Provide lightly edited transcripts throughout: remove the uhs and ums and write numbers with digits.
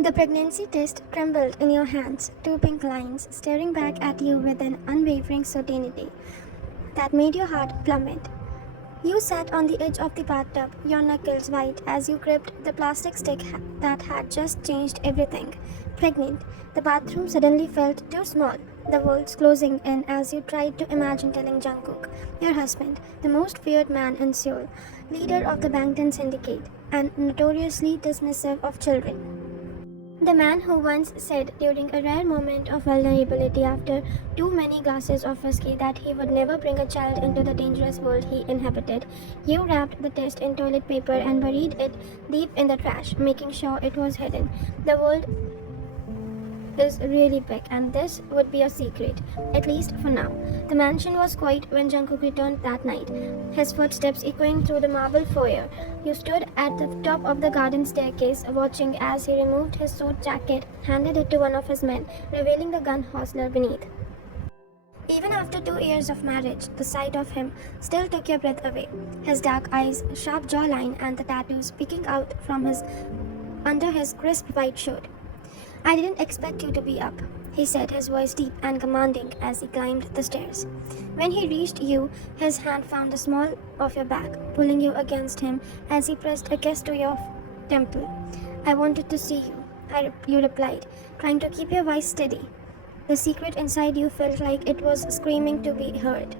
The pregnancy test trembled in your hands, two pink lines staring back at you with an unwavering certainty that made your heart plummet. You sat on the edge of the bathtub, your knuckles white as you gripped the plastic stick that had just changed everything. Pregnant, the bathroom suddenly felt too small, the walls closing in as you tried to imagine telling Jungkook, your husband, the most feared man in Seoul, leader of the Bangtan Syndicate, and notoriously dismissive of children. The man who once said during a rare moment of vulnerability after too many glasses of whiskey that he would never bring a child into the dangerous world he inhabited, you wrapped the test in toilet paper and buried it deep in the trash, making sure it was hidden. The world is really big, and this would be a secret, at least for now. The mansion was quiet when Jungkook returned that night, his footsteps echoing through the marble foyer. You stood at the top of the garden staircase, watching as he removed his suit jacket, handed it to one of his men, revealing the gun hostler beneath. Even after 2 years of marriage, the sight of him still took your breath away. His dark eyes, sharp jawline, and the tattoos peeking out from his under his crisp white shirt. I didn't expect you to be up, he said, his voice deep and commanding as he climbed the stairs. When he reached you, his hand found the small of your back, pulling you against him as he pressed a kiss to your temple. I wanted to see you, you replied, trying to keep your voice steady. The secret inside you felt like it was screaming to be heard.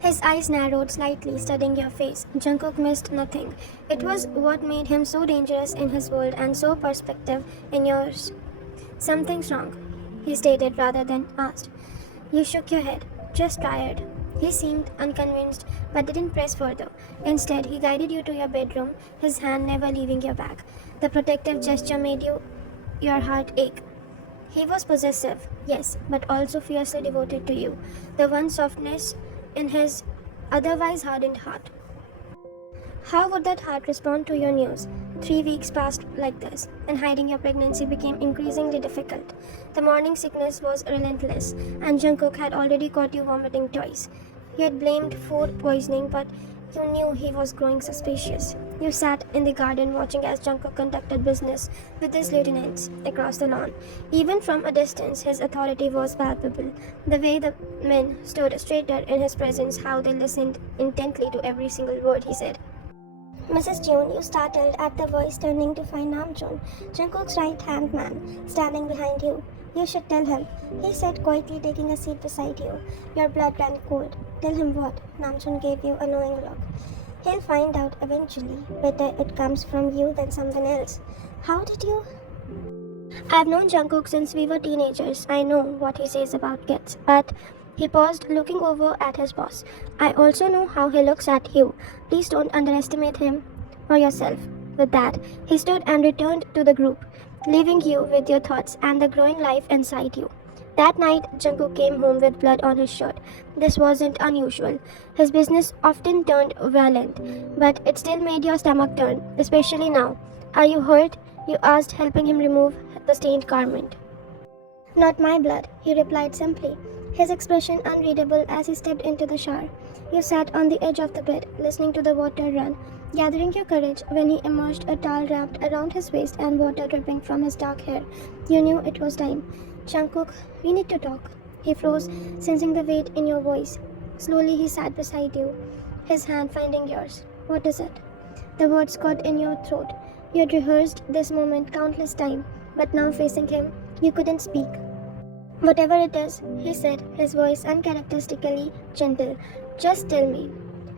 His eyes narrowed slightly, studying your face. Jungkook missed nothing. It was what made him so dangerous in his world and so perspective in yours. Something's wrong, he stated rather than asked. You shook your head, just tired. He seemed unconvinced but didn't press further. Instead, he guided you to your bedroom, his hand never leaving your back. The protective gesture made your heart ache. He was possessive, yes, but also fiercely devoted to you, the one softness in his otherwise hardened heart. How would that heart respond to your news? 3 weeks passed like this, and hiding your pregnancy became increasingly difficult. The morning sickness was relentless, and Jungkook had already caught you vomiting twice. You had blamed food poisoning, but you knew he was growing suspicious. You sat in the garden watching as Jungkook conducted business with his lieutenants across the lawn. Even from a distance, his authority was palpable. The way the men stood straighter in his presence, how they listened intently to every single word he said. Mrs. June, you startled at the voice turning to find Namjoon, Jungkook's right-hand man, standing behind you. You should tell him, he said quietly, taking a seat beside you. Your blood ran cold. Tell him what? Namjoon gave you a knowing look. He'll find out eventually. Better it comes from you than someone else. How did you? I've known Jungkook since we were teenagers. I know what he says about kids, but he paused, looking over at his boss. I also know how he looks at you. Please don't underestimate him or yourself. With that, he stood and returned to the group, leaving you with your thoughts and the growing life inside you. That night, Jungkook came home with blood on his shirt. This wasn't unusual. His business often turned violent, but it still made your stomach turn, especially now. Are you hurt? You asked, helping him remove the stained garment. Not my blood, he replied simply, his expression unreadable as he stepped into the shower. You sat on the edge of the bed, listening to the water run, gathering your courage when he emerged, a towel wrapped around his waist and water dripping from his dark hair. You knew it was time. Jungkook, we need to talk. He froze, sensing the weight in your voice. Slowly he sat beside you, his hand finding yours. What is it? The words caught in your throat. You had rehearsed this moment countless times, but now facing him, you couldn't speak. Whatever it is, he said, his voice uncharacteristically gentle. Just tell me.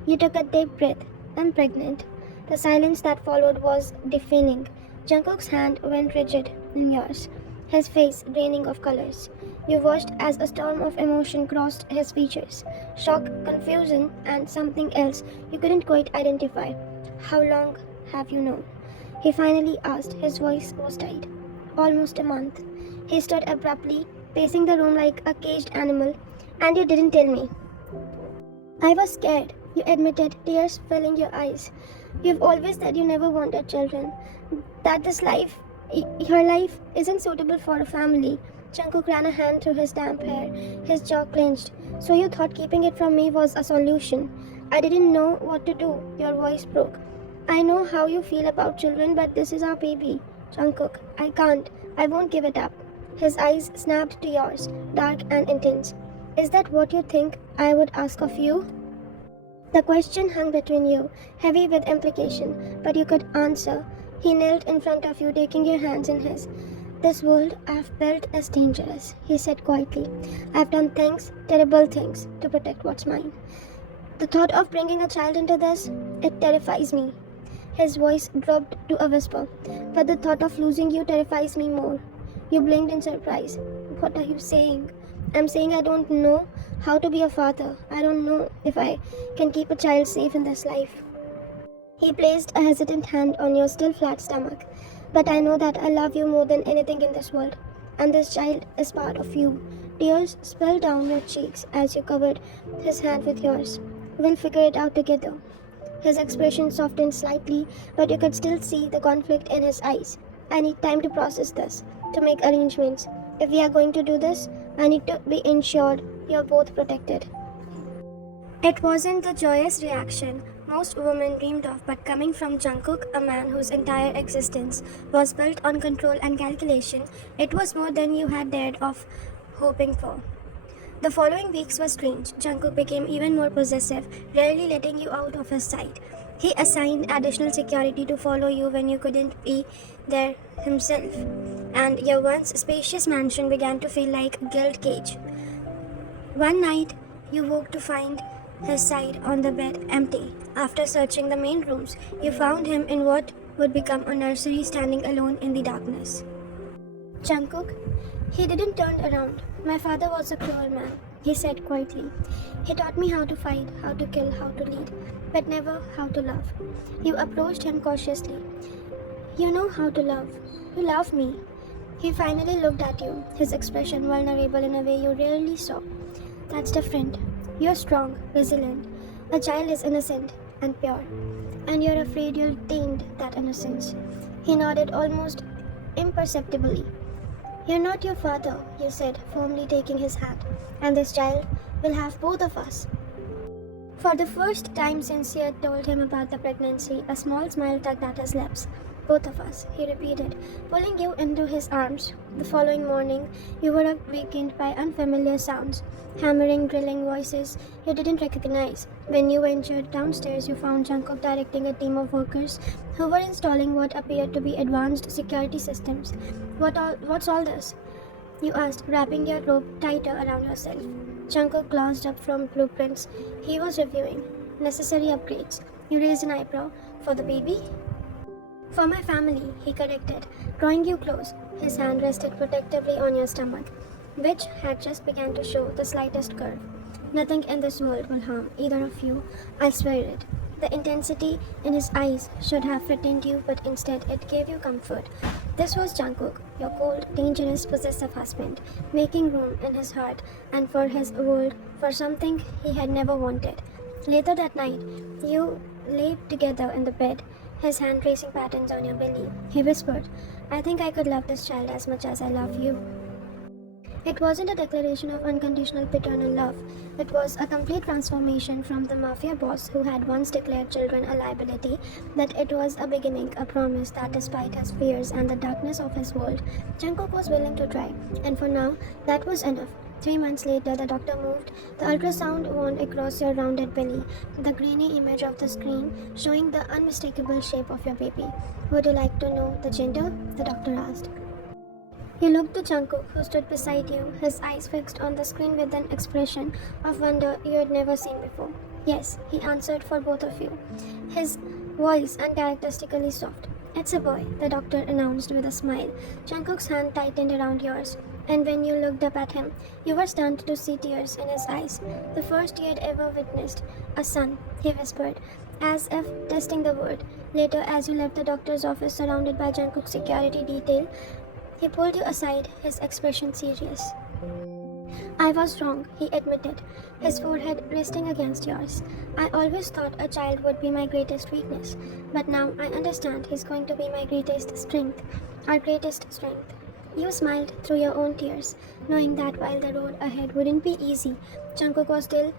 You took a deep breath. I'm pregnant. The silence that followed was deafening. Jungkook's hand went rigid in yours, his face draining of colors. You watched as a storm of emotion crossed his features. Shock, confusion, and something else you couldn't quite identify. How long have you known? He finally asked. His voice was tight. Almost a month. He stood abruptly, pacing the room like a caged animal. And you didn't tell me. I was scared, you admitted, tears filling your eyes. You've always said you never wanted children. That your life isn't suitable for a family. Jungkook ran a hand through his damp hair, his jaw clenched. So you thought keeping it from me was a solution. I didn't know what to do. Your voice broke. I know how you feel about children, but this is our baby. Jungkook, I can't. I won't give it up. His eyes snapped to yours, dark and intense. Is that what you think I would ask of you? The question hung between you, heavy with implication, but you could answer. He knelt in front of you, taking your hands in his. This world I've built is dangerous, he said quietly. I've done things, terrible things, to protect what's mine. The thought of bringing a child into this, it terrifies me. His voice dropped to a whisper. But the thought of losing you terrifies me more. You blinked in surprise. What are you saying? I'm saying I don't know how to be a father. I don't know if I can keep a child safe in this life. He placed a hesitant hand on your still flat stomach. But I know that I love you more than anything in this world. And this child is part of you. Tears spilled down your cheeks as you covered his hand with yours. We'll figure it out together. His expression softened slightly, but you could still see the conflict in his eyes. I need time to process this, to make arrangements. If we are going to do this, I need to be ensured you're both protected. It wasn't the joyous reaction most women dreamed of, but coming from Jungkook, a man whose entire existence was built on control and calculation, it was more than you had dared of hoping for. The following weeks were strange. Jungkook became even more possessive, rarely letting you out of his sight. He assigned additional security to follow you when you couldn't be there himself, and your once spacious mansion began to feel like a guilt cage. One night, you woke to find his side on the bed empty. After searching the main rooms, you found him in what would become a nursery, standing alone in the darkness. Jungkook, he didn't turn around. My father was a cruel man, he said quietly. He taught me how to fight, how to kill, how to lead, but never how to love. You approached him cautiously. You know how to love. You love me. He finally looked at you, his expression vulnerable in a way you rarely saw. That's different. You're strong, resilient. A child is innocent and pure, and you're afraid you'll taint that innocence. He nodded almost imperceptibly. You're not your father, you said, firmly taking his hand, and this child will have both of us. For the first time since you had told him about the pregnancy, a small smile tugged at his lips. Both of us, he repeated, pulling you into his arms. The following morning, you were awakened by unfamiliar sounds, hammering, drilling voices you didn't recognize. When you ventured downstairs, you found Jungkook directing a team of workers who were installing what appeared to be advanced security systems. What's all this? You asked, wrapping your robe tighter around yourself. Jungkook glanced up from blueprints he was reviewing. Necessary upgrades. You raised an eyebrow. For the baby? For my family, he corrected, drawing you close. His hand rested protectively on your stomach, which had just begun to show the slightest curve. Nothing in this world will harm either of you, I swear it. The intensity in his eyes should have frightened you, but instead it gave you comfort. This was Jungkook, your cold, dangerous, possessive husband, making room in his heart and for his world for something he had never wanted. Later that night, you lay together in the bed, his hand tracing patterns on your belly. He whispered, I think I could love this child as much as I love you. It wasn't a declaration of unconditional paternal love. It was a complete transformation from the mafia boss who had once declared children a liability, that it was a beginning, a promise that despite his fears and the darkness of his world, Jungkook was willing to try. And for now, that was enough. 3 months later, the doctor moved the ultrasound wand across your rounded belly, the grainy image of the screen showing the unmistakable shape of your baby. Would you like to know the gender? The doctor asked. You looked to Jungkook, who stood beside you, his eyes fixed on the screen with an expression of wonder you had never seen before. Yes, he answered for both of you, his voice uncharacteristically soft. It's a boy, the doctor announced with a smile. Jungkook's hand tightened around yours, and when you looked up at him, you were stunned to see tears in his eyes. The first you had ever witnessed. A son, he whispered, as if testing the word. Later, as you left the doctor's office surrounded by Jungkook's security detail, he pulled you aside, his expression serious. I was wrong, he admitted, his forehead resting against yours. I always thought a child would be my greatest weakness, but now I understand he's going to be my greatest strength, our greatest strength. You smiled through your own tears, knowing that while the road ahead wouldn't be easy, Jungkook was still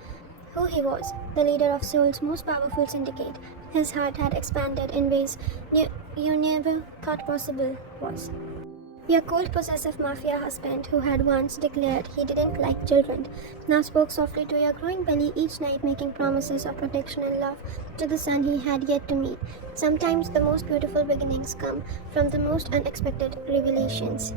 who he was, the leader of Seoul's most powerful syndicate, His heart had expanded in ways you never thought possible was. Your cold, possessive mafia husband, who had once declared he didn't like children, now spoke softly to your growing belly each night, making promises of protection and love to the son he had yet to meet. Sometimes the most beautiful beginnings come from the most unexpected revelations.